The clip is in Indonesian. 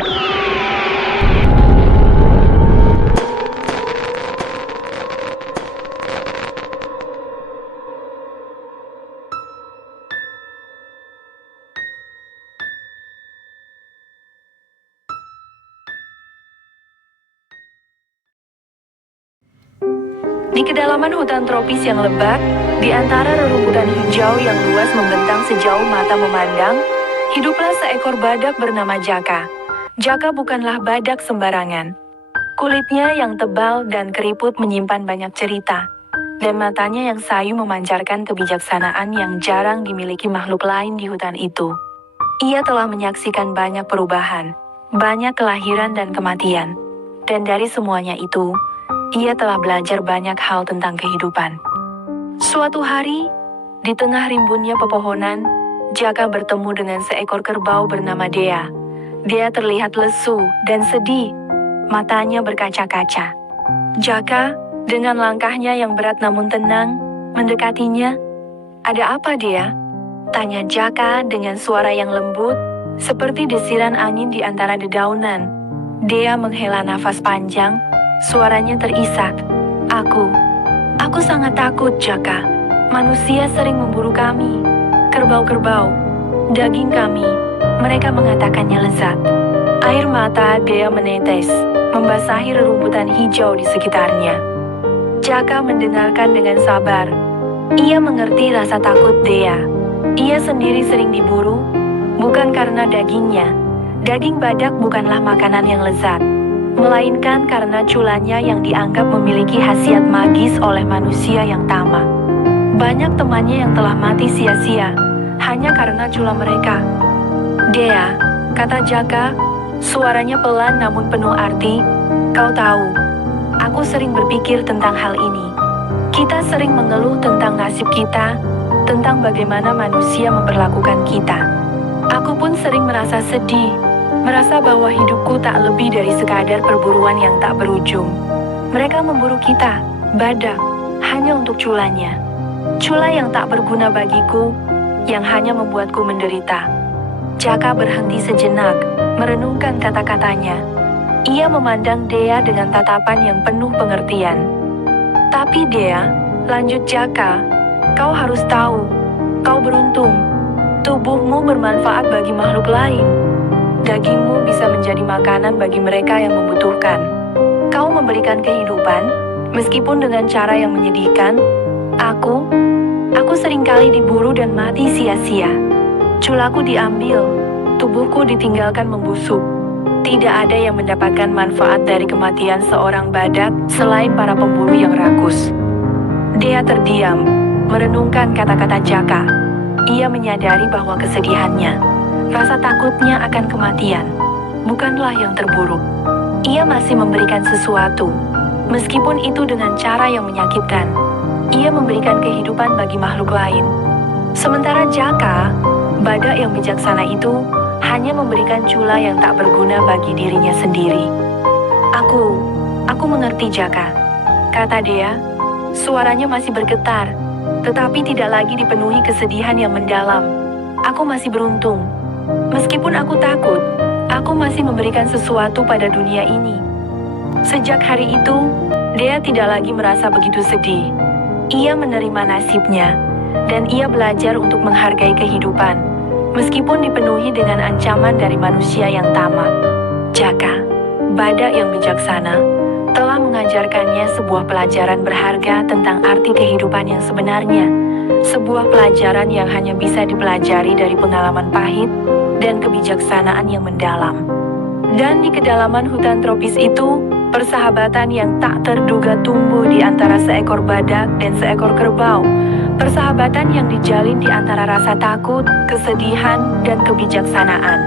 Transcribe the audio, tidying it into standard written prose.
Di kedalaman hutan tropis yang lebat, di antara rerumputan hijau yang luas membentang sejauh mata memandang, hiduplah seekor badak bernama Jaka. Jaka bukanlah badak sembarangan. Kulitnya yang tebal dan keriput menyimpan banyak cerita, dan matanya yang sayu memancarkan kebijaksanaan yang jarang dimiliki makhluk lain di hutan itu. Ia telah menyaksikan banyak perubahan, banyak kelahiran dan kematian, dan dari semuanya itu, ia telah belajar banyak hal tentang kehidupan. Suatu hari, di tengah rimbunnya pepohonan, Jaka bertemu dengan seekor kerbau bernama Dea. Dea terlihat lesu dan sedih, matanya berkaca-kaca. Jaka, dengan langkahnya yang berat namun tenang, mendekatinya. "Ada apa, Dea?" tanya Jaka dengan suara yang lembut, seperti desiran angin di antara dedaunan. Dea menghela nafas panjang, suaranya terisak. Aku sangat takut, Jaka. Manusia sering memburu kami. Kerbau-kerbau, daging kami, mereka mengatakannya lezat." Air mata Dea menetes, membasahi rerumputan hijau di sekitarnya. Jaka mendengarkan dengan sabar. Ia mengerti rasa takut Dea. Ia sendiri sering diburu, bukan karena dagingnya. Daging badak bukanlah makanan yang lezat, melainkan karena culanya yang dianggap memiliki khasiat magis oleh manusia yang tamak. Banyak temannya yang telah mati sia-sia, hanya karena cula mereka. "Dea," kata Jaka, suaranya pelan namun penuh arti, "kau tahu, aku sering berpikir tentang hal ini. Kita sering mengeluh tentang nasib kita, tentang bagaimana manusia memperlakukan kita. Aku pun sering merasa sedih, merasa bahwa hidupku tak lebih dari sekadar perburuan yang tak berujung. Mereka memburu kita, badak, hanya untuk culanya. Cula yang tak berguna bagiku, yang hanya membuatku menderita." Jaka berhenti sejenak, merenungkan kata-katanya. Ia memandang Dea dengan tatapan yang penuh pengertian. "Tapi Dea," lanjut Jaka, "kau harus tahu, kau beruntung. Tubuhmu bermanfaat bagi makhluk lain. Dagingmu bisa menjadi makanan bagi mereka yang membutuhkan. Kau memberikan kehidupan, meskipun dengan cara yang menyedihkan. Aku seringkali diburu dan mati sia-sia. Culaku diambil, tubuhku ditinggalkan membusuk. Tidak ada yang mendapatkan manfaat dari kematian seorang badak selain para pemburu yang rakus." Dea terdiam, merenungkan kata-kata Jaka. Ia menyadari bahwa kesedihannya, rasa takutnya akan kematian, bukanlah yang terburuk. Ia masih memberikan sesuatu, meskipun itu dengan cara yang menyakitkan. Ia memberikan kehidupan bagi makhluk lain. Sementara Jaka, badak yang bijaksana itu, hanya memberikan cula yang tak berguna bagi dirinya sendiri. Aku mengerti, Jaka," kata Dea. Suaranya masih bergetar, tetapi tidak lagi dipenuhi kesedihan yang mendalam. "Aku masih beruntung. Meskipun aku takut, aku masih memberikan sesuatu pada dunia ini." Sejak hari itu, Dea tidak lagi merasa begitu sedih. Ia menerima nasibnya, dan ia belajar untuk menghargai kehidupan, meskipun dipenuhi dengan ancaman dari manusia yang tamak. Jaka, badak yang bijaksana, telah mengajarkannya sebuah pelajaran berharga tentang arti kehidupan yang sebenarnya. Sebuah pelajaran yang hanya bisa dipelajari dari pengalaman pahit dan kebijaksanaan yang mendalam. Dan di kedalaman hutan tropis itu, persahabatan yang tak terduga tumbuh di antara seekor badak dan seekor kerbau. Persahabatan yang dijalin di antara rasa takut, kesedihan, dan kebijaksanaan.